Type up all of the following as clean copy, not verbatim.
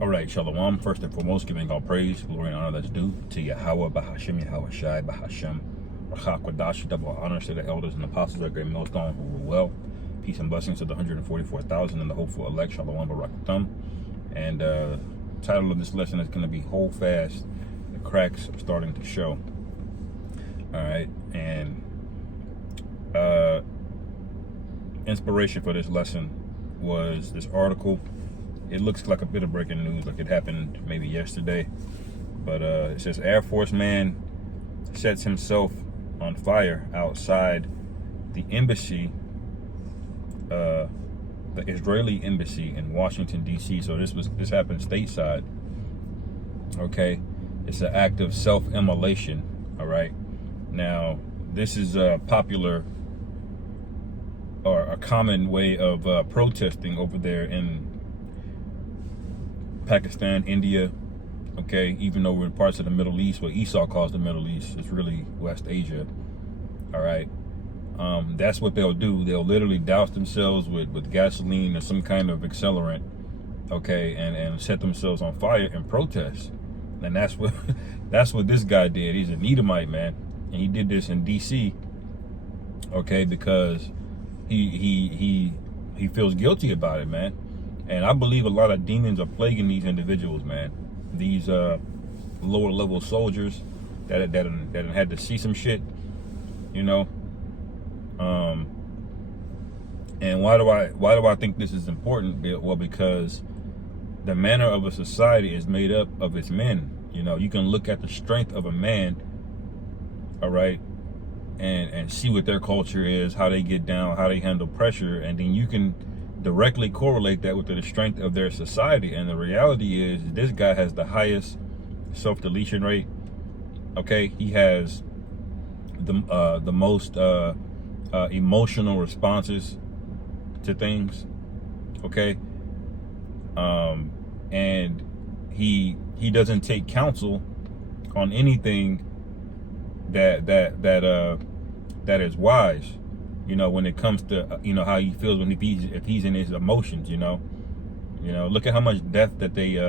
All right, Shalom. First and foremost, giving all praise, glory, and honor that's due to Yahweh, Bahashem, Yahweh Shai, Bahashem, Rachak, Wadash, double honors to the elders and apostles of great millstone who rule well. Peace and blessings to the 144,000 and the hopeful elect, Shalom, Barakatum. And title of this lesson is going to be Hold Fast, the Cracks are Starting to Show. All right, and inspiration for this lesson was this article. It looks like a bit of breaking news, like it happened maybe yesterday. But it says Air Force man sets himself on fire outside the embassy, the Israeli embassy in Washington, D.C. So this happened stateside. Okay, it's an act of self-immolation. All right, now this is a popular or a common way of protesting over there in Pakistan, India, okay, even though we're in parts of the Middle East, what Esau calls the Middle East, it's really West Asia, all right? That's what they'll do. They'll literally douse themselves with gasoline or some kind of accelerant, okay, and set themselves on fire in protest. And that's what that's what this guy did. He's an Edomite, man, and he did this in D.C., okay, because he feels guilty about it, man. And I believe a lot of demons are plaguing these individuals, man. These lower level soldiers that had to see some shit, you know. And why do I think this is important? Well, because the manner of a society is made up of its men. You know, you can look at the strength of a man, all right, and see what their culture is, how they get down, how they handle pressure, and then you can directly correlate that with the strength of their society. And the reality is this guy has the highest self-deletion rate. Okay, he has the most emotional responses to things. Okay, and he doesn't take counsel on anything that is wise. You know, when it comes to, you know, how he feels when if he's in his emotions, you know, look at how much death that they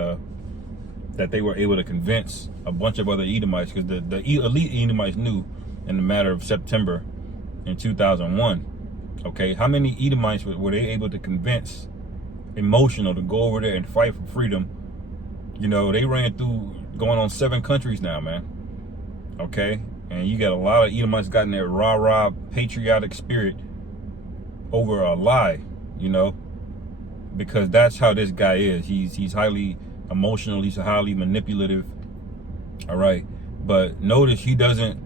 were able to convince a bunch of other Edomites, because the elite Edomites knew in the matter of September in 2001. Okay, how many Edomites were they able to convince emotional to go over there and fight for freedom? You know, they ran through going on 7 countries now, man. Okay. And you got a lot of Edomites got in their rah-rah patriotic spirit over a lie, you know, because that's how this guy is. He's highly emotional. He's highly manipulative. All right. But notice he doesn't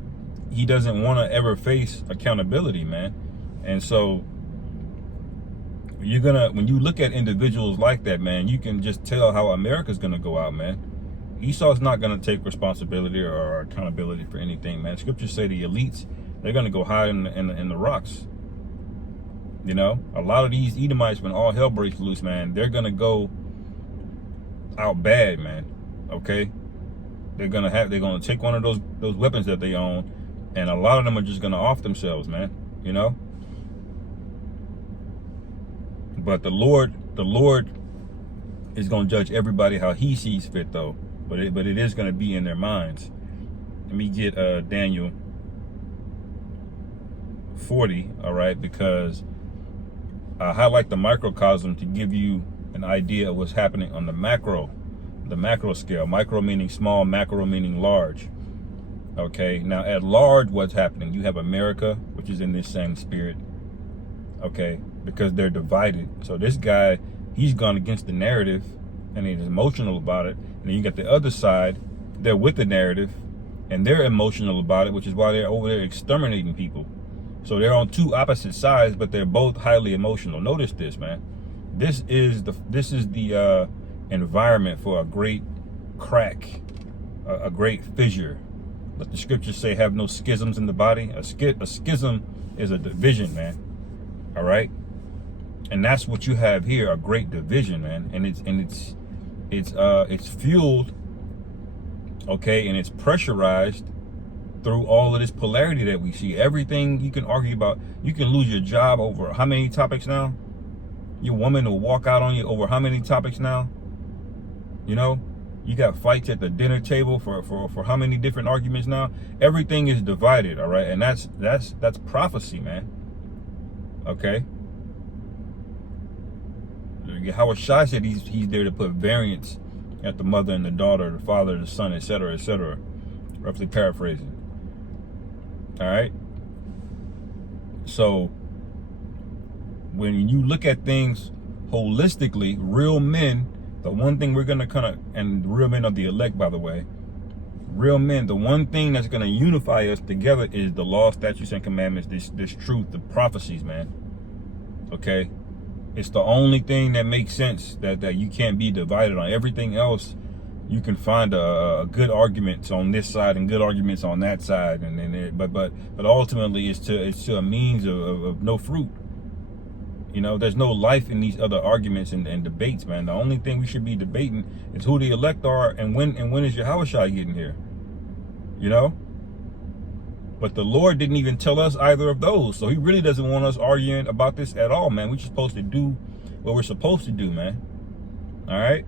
want to ever face accountability, man. And so when you look at individuals like that, man, you can just tell how America's going to go out, man. Esau's not going to take responsibility or accountability for anything, man. Scriptures say the elites, they're going to go hide in the rocks. You know, a lot of these Edomites, when all hell breaks loose, man, they're going to go out bad, man. Okay, they're going to take one of those weapons that they own, and a lot of them are just going to off themselves, man. You know, but the Lord is going to judge everybody how He sees fit, though. But it is going to be in their minds. Let me get Daniel 40, all right, because I highlight the microcosm to give you an idea of what's happening on the macro scale. Micro meaning small, macro meaning large. Okay, now at large, what's happening? You have America, which is in this same spirit. Okay, because they're divided. So this guy, he's gone against the narrative, and he's emotional about it. And then you got the other side, they're with the narrative, and they're emotional about it, which is why they're over there exterminating people. So they're on two opposite sides, but they're both highly emotional. Notice this, man. This is the environment for a great crack, a great fissure. Let the scriptures say, have no schisms in the body. A schism is a division, man. All right, and that's what you have here, a great division, man. And it's fueled, okay, and it's pressurized through all of this polarity that we see. Everything you can argue about. You can lose your job over how many topics now? Your woman will walk out on you over how many topics now? You know, you got fights at the dinner table for how many different arguments now? Everything is divided, all right? And that's prophecy, man. Okay? Howard Shai said he's there to put variance at the mother and the daughter, the father, the son, etc., etc. Roughly paraphrasing. All right? So when you look at things holistically, real men, the one thing we're gonna kind of, and real men are the elect, by the way, real men, the one thing that's gonna unify us together is the law, statutes, and commandments, this truth, the prophecies, man. Okay? It's the only thing that makes sense, that you can't be divided on. Everything else, you can find a good arguments on this side and good arguments on that side, and then but ultimately it's to a means of no fruit. You know, there's no life in these other arguments and debates, man. The only thing we should be debating is who the elect are and when is Yahushua getting here. You know? But the Lord didn't even tell us either of those. So he really doesn't want us arguing about this at all, man. We're just supposed to do what we're supposed to do, man. All right?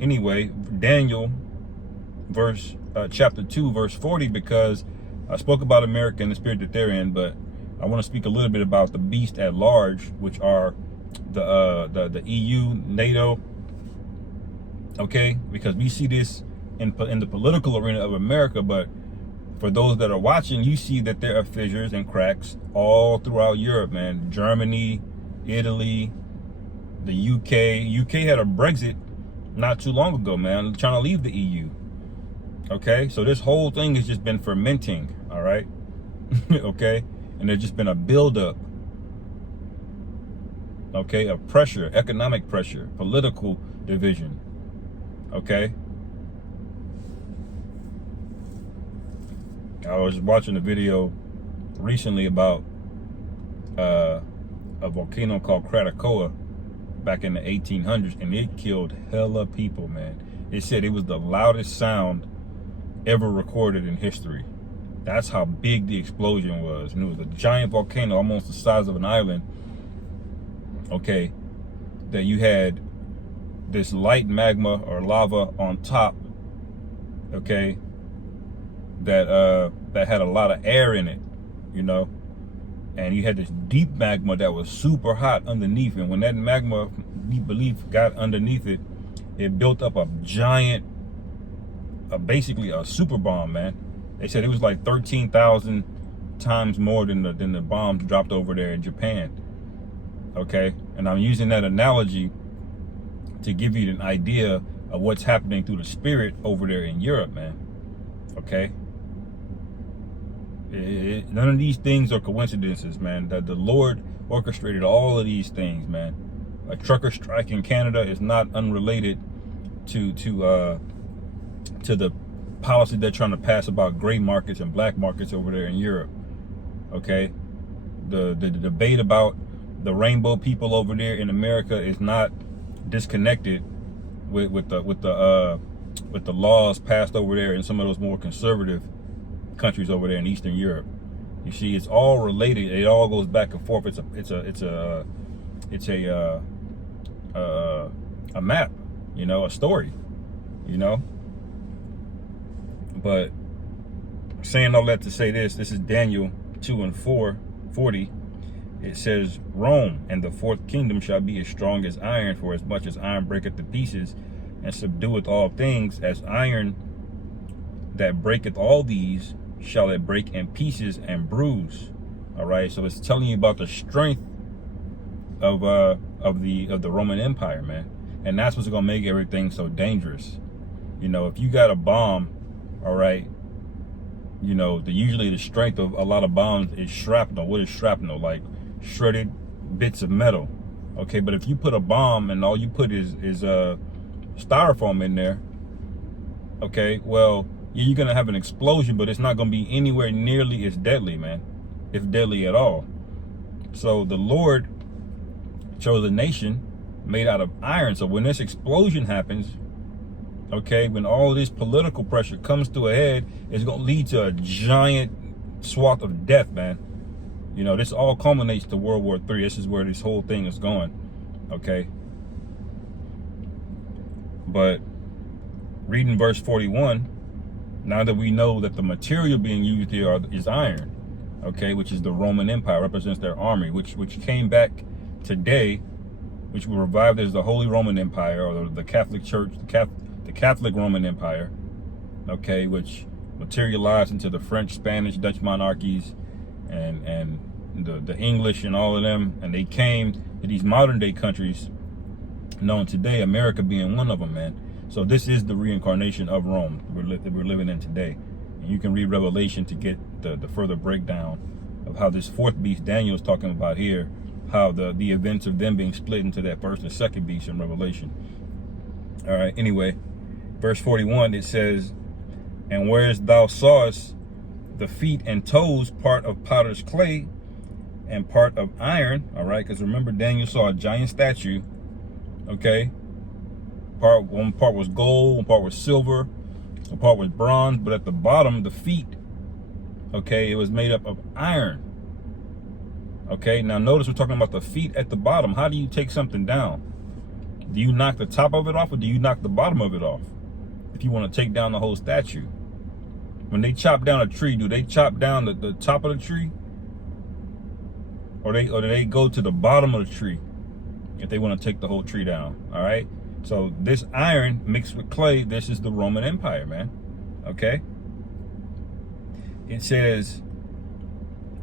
Anyway, Daniel chapter 2, verse 40, because I spoke about America and the spirit that they're in, but I want to speak a little bit about the beast at large, which are the EU, NATO, okay? Because we see this in the political arena of America, but for those that are watching, you see that there are fissures and cracks all throughout Europe, man. Germany, Italy, the UK. UK had a Brexit not too long ago, man, trying to leave the EU. Okay, so this whole thing has just been fermenting, all right? Okay, and there's just been a buildup, okay, of pressure, economic pressure, political division, okay? I was watching a video recently about a volcano called Krakatoa back in the 1800s, and it killed hella people, man. It said it was the loudest sound ever recorded in history. That's how big the explosion was. And it was a giant volcano, almost the size of an island. Okay, that you had this light magma or lava on top, okay, that had a lot of air in it, you know, and you had this deep magma that was super hot underneath, and when that magma, we believe, got underneath it, it built up a giant, basically a super bomb, man. They said it was like 13,000 times more than the bombs dropped over there in Japan. Okay, and I'm using that analogy to give you an idea of what's happening through the spirit over there in Europe, man. Okay. None of these things are coincidences, man. That the Lord orchestrated all of these things, man. A trucker strike in Canada is not unrelated to the policy they're trying to pass about gray markets and black markets over there in Europe. Okay, the debate about the rainbow people over there in America is not disconnected with the laws passed over there in some of those more conservative countries over there in Eastern Europe. You see, it's all related. It all goes back and forth. It's a map, you know, a story, you know. But saying all that to say this is Daniel 2 and 40. It says, Rome and the fourth kingdom shall be as strong as iron, for as much as iron breaketh to pieces and subdueth all things, as iron that breaketh all these shall it break in pieces and bruise. All right, so it's telling you about the strength of the Roman Empire, man, and that's what's gonna make everything so dangerous. You know, if you got a bomb, all right, you know, usually the strength of a lot of bombs is shrapnel. What is shrapnel? Like shredded bits of metal. Okay, but if you put a bomb and all you put is styrofoam in there, okay, well, you're gonna have an explosion, but it's not gonna be anywhere nearly as deadly, man, if deadly at all. So the Lord chose a nation made out of iron. So when this explosion happens, okay, when all this political pressure comes to a head, it's gonna lead to a giant swath of death, man. You know, this all culminates to World War III. This is where this whole thing is going, okay? But reading verse 41, now that we know that the material being used here is iron, okay, which is the Roman Empire, represents their army, which came back today, which we revived as the Holy Roman Empire, or the Catholic Church, the Catholic Roman Empire, okay, which materialized into the French, Spanish, Dutch monarchies, and the English and all of them, and they came to these modern day countries known today, America being one of them, man. So this is the reincarnation of Rome that we're living in today. And you can read Revelation to get the further breakdown of how this fourth beast Daniel is talking about here, how the events of them being split into that first and second beast in Revelation. All right, anyway, verse 41, it says, and whereas thou sawest the feet and toes, part of potter's clay and part of iron, all right, because remember Daniel saw a giant statue, okay, one part was gold, one part was silver, one part was bronze, but at the bottom, the feet, okay, it was made up of iron. Okay, now notice we're talking about the feet at the bottom. How do you take something down? Do you knock the top of it off, or do you knock the bottom of it off if you want to take down the whole statue? When they chop down a tree, do they chop down the top of the tree, or do they go to the bottom of the tree if they want to take the whole tree down? All right, so this iron mixed with clay, this is the Roman Empire, man. Okay, it says,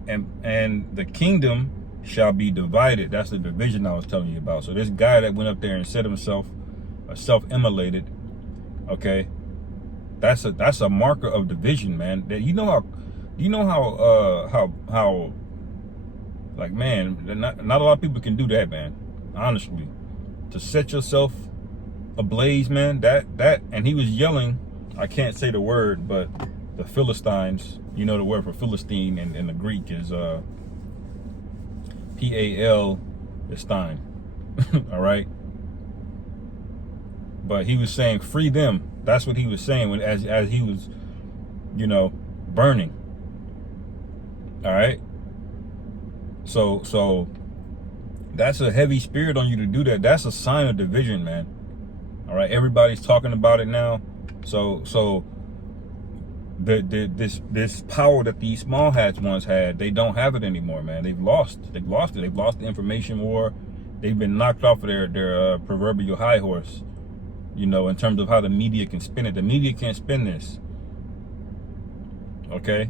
and the kingdom shall be divided. That's the division I was telling you about. So this guy that went up there and set himself self-immolated, okay, that's a marker of division, man. That you know how like, man, not a lot of people can do that, man. Honestly, to set yourself ablaze, man. That and he was yelling. I can't say the word, but the Philistines. You know the word for Philistine in the Greek is P-A-L-Istine, all right? But he was saying, free them. That's what he was saying when as he was, you know, burning, all right? So that's a heavy spirit on you to do that. That's a sign of division, man, all right? Everybody's talking about it now. So this power that these small hats once had, they don't have it anymore, man. They've lost it. They've lost the information war. They've been knocked off of their proverbial high horse, you know, in terms of how the media can spin it. The media can't spin this, okay?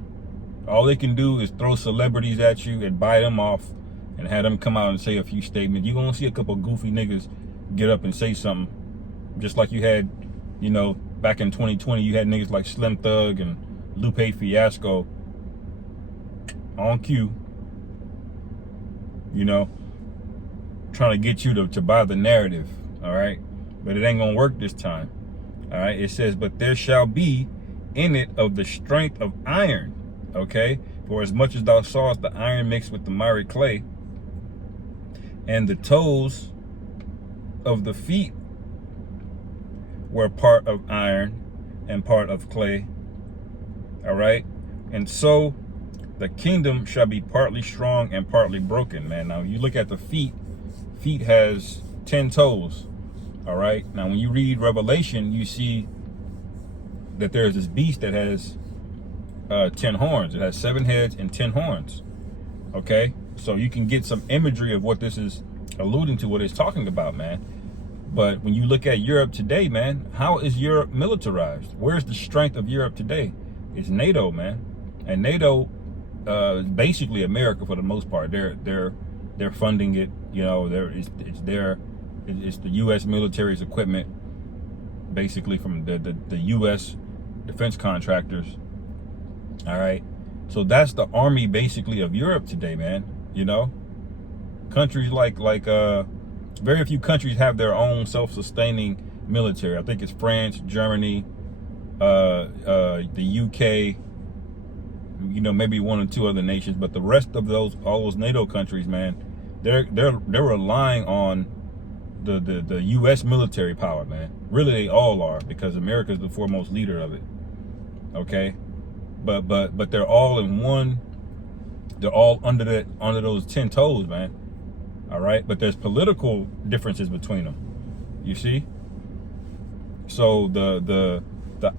All they can do is throw celebrities at you and buy them off and have them come out and say a few statements. You're gonna see a couple goofy niggas get up and say something, just like you had, you know, back in 2020, you had niggas like Slim Thug and Lupe Fiasco on cue, you know, trying to get you to buy the narrative, all right? But it ain't gonna work this time, all right? It says, but there shall be in it of the strength of iron, okay? For as much as thou sawest the iron mixed with the miry clay, and the toes of the feet were part of iron and part of clay, all right? And so the kingdom shall be partly strong and partly broken, man. Now you look at the feet has 10 toes, all right? Now when you read Revelation, you see that there's this beast that has 10 horns. It has 7 heads and 10 horns, okay? So you can get some imagery of what this is alluding to, what it's talking about, man. But when you look at Europe today, man, how is Europe militarized? Where's the strength of Europe today? It's NATO, man. And NATO is basically America for the most part. They're funding it, you know, it's the US military's equipment, basically from the US defense contractors. All right. So that's the army basically of Europe today, man. You know, countries like very few countries have their own self-sustaining military. I think it's France, Germany, the UK, you know, maybe 1 or 2 other nations, but the rest of all those NATO countries, man, they're relying on the US military power, man. Really, they all are, because America is the foremost leader of it. Okay, but they're all in one. They're all under those 10 toes, man. All right, but there's political differences between them. You see, So the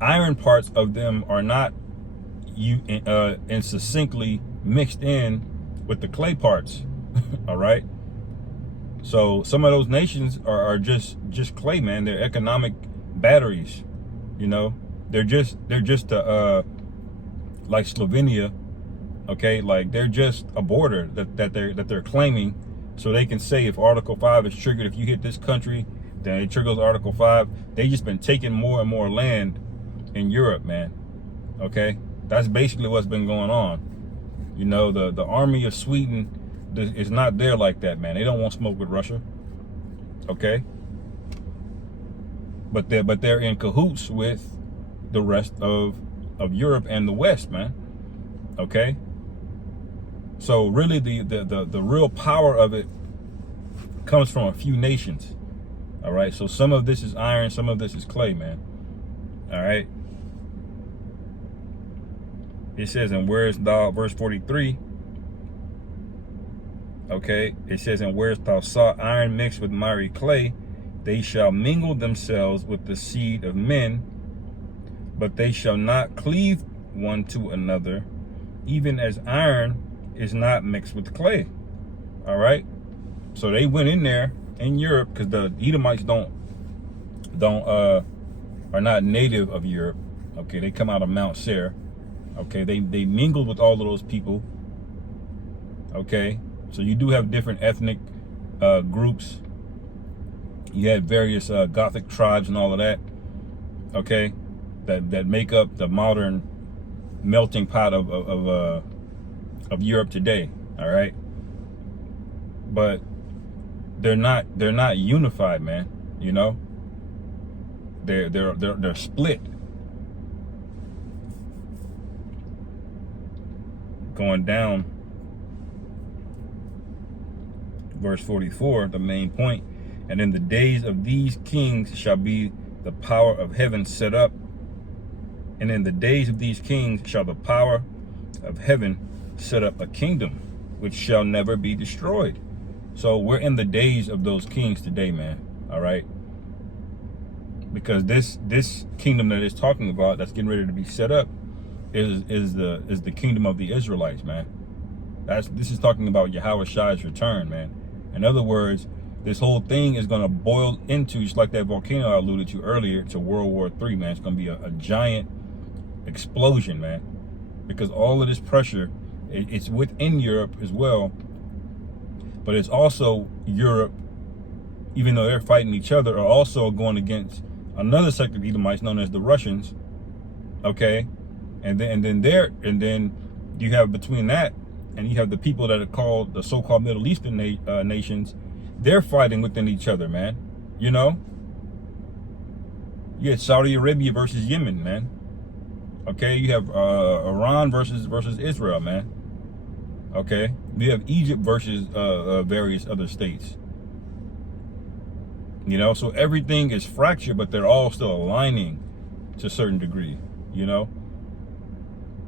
iron parts of them are not and succinctly mixed in with the clay parts. All right. So some of those nations are just clay, man. They're economic batteries. You know, they're just like Slovenia. Okay, like they're just a border that they're claiming, so they can say if Article 5 is triggered, if you hit this country, then it triggers Article 5. They just been taking more and more land in Europe, man. Okay, that's basically what's been going on. You know, the army of Sweden is not there like that, man. They don't want smoke with Russia. Okay, but they're in cahoots with the rest of Europe and the West, man. Okay. So really the real power of it comes from a few nations. All right. So some of this is iron, some of this is clay, man. All right. It says, and where's thou, verse 43. Okay. It says, and where's thou saw iron mixed with miry clay, they shall mingle themselves with the seed of men, but they shall not cleave one to another, even as iron is not mixed with clay. All right. So they went in there in Europe, because the Edomites are not native of Europe. Okay, they come out of Mount Seir. Okay, they mingled with all of those people. Okay, so you do have different ethnic groups. You had various Gothic tribes and all of that. Okay, that make up the modern melting pot of Europe today. All right, but they're not unified, man. You know, they're split. Going down, verse 44, the main point. And in the days of these kings shall be the power of heaven set up. And in the days of these kings shall the power of heaven set up a kingdom which shall never be destroyed. So we're in the days of those kings today, man. All right. Because this kingdom that it's talking about, that's getting ready to be set up, is the kingdom of the Israelites, man. This is talking about Yahweh Shai's return, man. In other words, this whole thing is going to boil into, just like that volcano I alluded to earlier, to World War III, man. It's going to be a giant explosion, man. Because all of this pressure, it's within Europe as well, but it's also Europe, even though they're fighting each other, are also going against another sect of Edomites known as the Russians. Okay, and then you have between that, and you have the people that are called the so-called Middle Eastern nations. They're fighting within each other, man. You know, you had Saudi Arabia versus Yemen, man. Okay, you have Iran versus Israel, man. Okay, we have Egypt versus various other states. You know, so everything is fractured, but they're all still aligning to a certain degree. You know,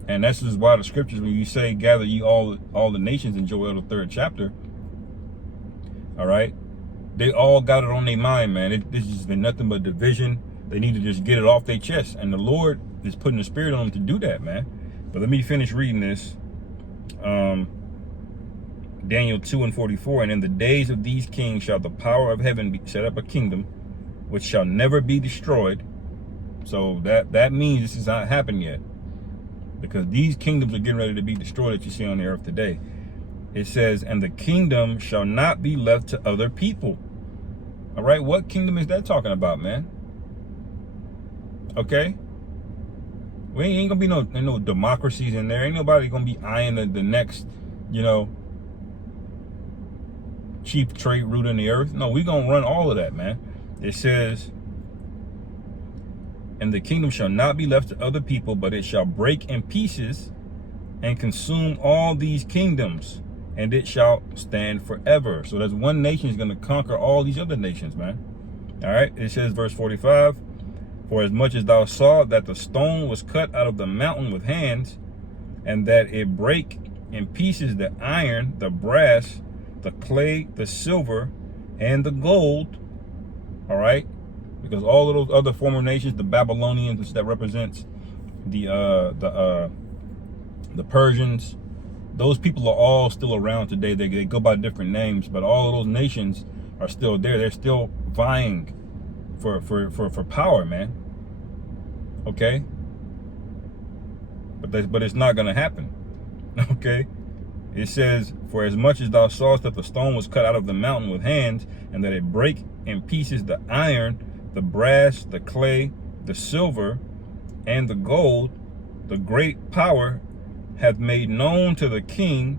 and this is why the scriptures, when you say, "Gather ye all the nations" in Joel the 3rd chapter. All right, they all got it on their mind, man. This has been nothing but division. They need to just get it off their chest, and the Lord is putting the spirit on them to do that, man. But let me finish reading this. Daniel 2:44, and in the days of these kings shall the power of heaven be set up a kingdom which shall never be destroyed. So that means this has not happened yet, because these kingdoms are getting ready to be destroyed that you see on the earth today. It says, and the kingdom shall not be left to other people. All right, what kingdom is that talking about, man? Okay, we ain't gonna be no democracies in there. Ain't nobody gonna be eyeing the next, you know, chief trade route in the earth. No, we gonna run all of that, man. It says, and the kingdom shall not be left to other people, but it shall break in pieces and consume all these kingdoms, and it shall stand forever. So there's one nation is going to conquer all these other nations, man. All right. It says, verse 45, for as much as thou saw that the stone was cut out of the mountain with hands, and that it break in pieces the iron, the brass, the clay, the silver, and the gold. All right. because all of those other former nations, the Babylonians, which that represents the Persians, those people are all still around today. They go by different names, but all of those nations are still there. They're still vying for power, man. Okay, but it's not gonna happen. Okay, it says, for as much as thou sawest that the stone was cut out of the mountain with hands, and that it brake in pieces the iron, the brass, the clay, the silver, and the gold, the great power hath made known to the king,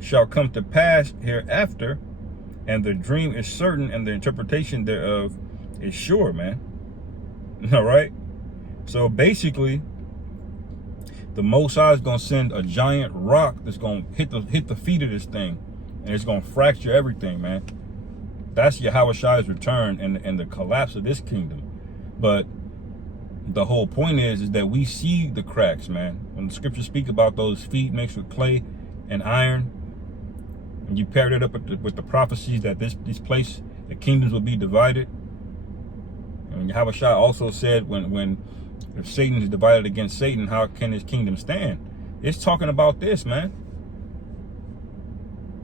shall come to pass hereafter, and the dream is certain, and the interpretation thereof is sure, man. All right? So basically, the Most High is going to send a giant rock that's going to hit the feet of this thing, and it's going to fracture everything, man. That's Yahushai's return and the collapse of this kingdom. But the whole point is that we see the cracks, man. When the scriptures speak about those feet mixed with clay and iron, and you paired it up with the prophecies that this place, the kingdoms will be divided. And Yahushua also said, when if Satan is divided against Satan, how can his kingdom stand? It's talking about this, man.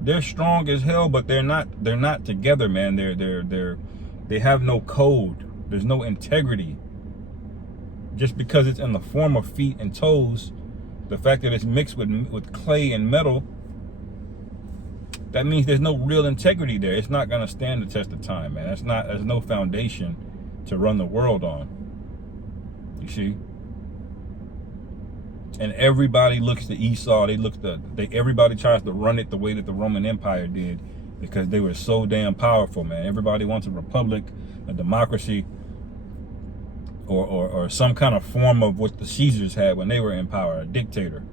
They're strong as hell, but they're not together, man. They have no code. There's no integrity. Just because it's in the form of feet and toes, the fact that it's mixed with clay and metal, that means there's no real integrity there. It's not gonna stand the test of time, man. There's no foundation to run the world on. You see? And everybody looks to Esau. Everybody tries to run it the way that the Roman Empire did, because they were so damn powerful, man. Everybody wants a republic, a democracy, or some kind of form of what the Caesars had when they were in power, a dictator.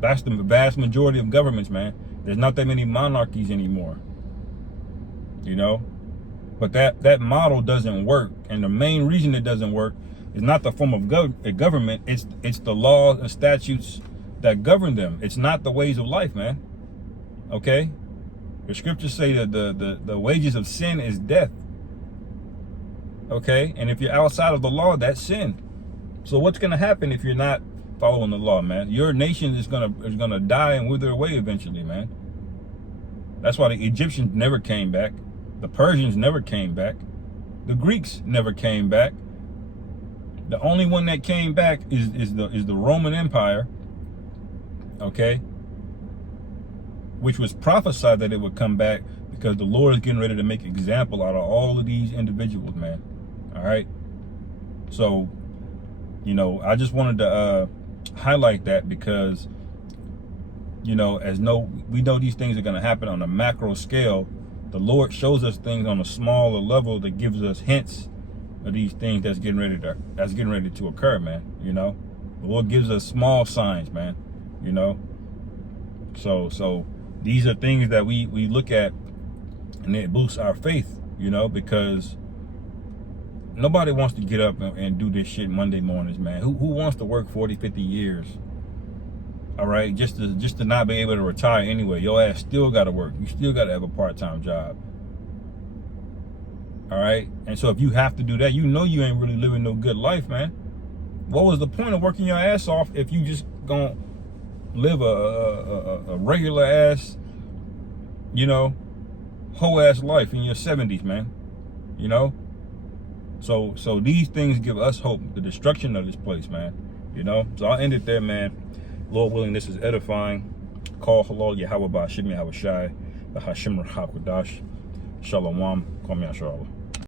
That's the vast majority of governments, man. There's not that many monarchies anymore, you know? But that model doesn't work. And the main reason it doesn't work is not the form of government. It's the laws and statutes that govern them. It's not the ways of life, man. Okay? The scriptures say that the wages of sin is death. Okay? And if you're outside of the law, that's sin. So what's going to happen if you're not following the law, man? Your nation is gonna die and wither away eventually, man. That's why the Egyptians never came back. The Persians never came back. The Greeks never came back. The only one that came back is the Roman Empire, okay? Which was prophesied that it would come back, because the Lord is getting ready to make an example out of all of these individuals, man. All right? So, you know, I just wanted to highlight that, because, you know, we know these things are going to happen on a macro scale. The Lord shows us things on a smaller level that gives us hints of these things that's getting ready to occur, man. You know, the Lord gives us small signs, man. You know, so these are things that we look at, and it boosts our faith. You know, because nobody wants to get up and do this shit Monday mornings, man. Who wants to work 40, 50 years? All right, just to not be able to retire anyway. Your ass still got to work. You still got to have a part-time job. All right, and so if you have to do that, you know you ain't really living no good life, man. What was the point of working your ass off if you just gonna live a regular ass, you know, whole ass life in your 70s, man? You know. So these things give us hope. The destruction of this place, man. You know. So I'll end it there, man. Lord willing, this is edifying. Call halal Yahweh Ba'ashim Yahweh Shai, the Hashim Rahakadash. Shalom. Call me Asherah.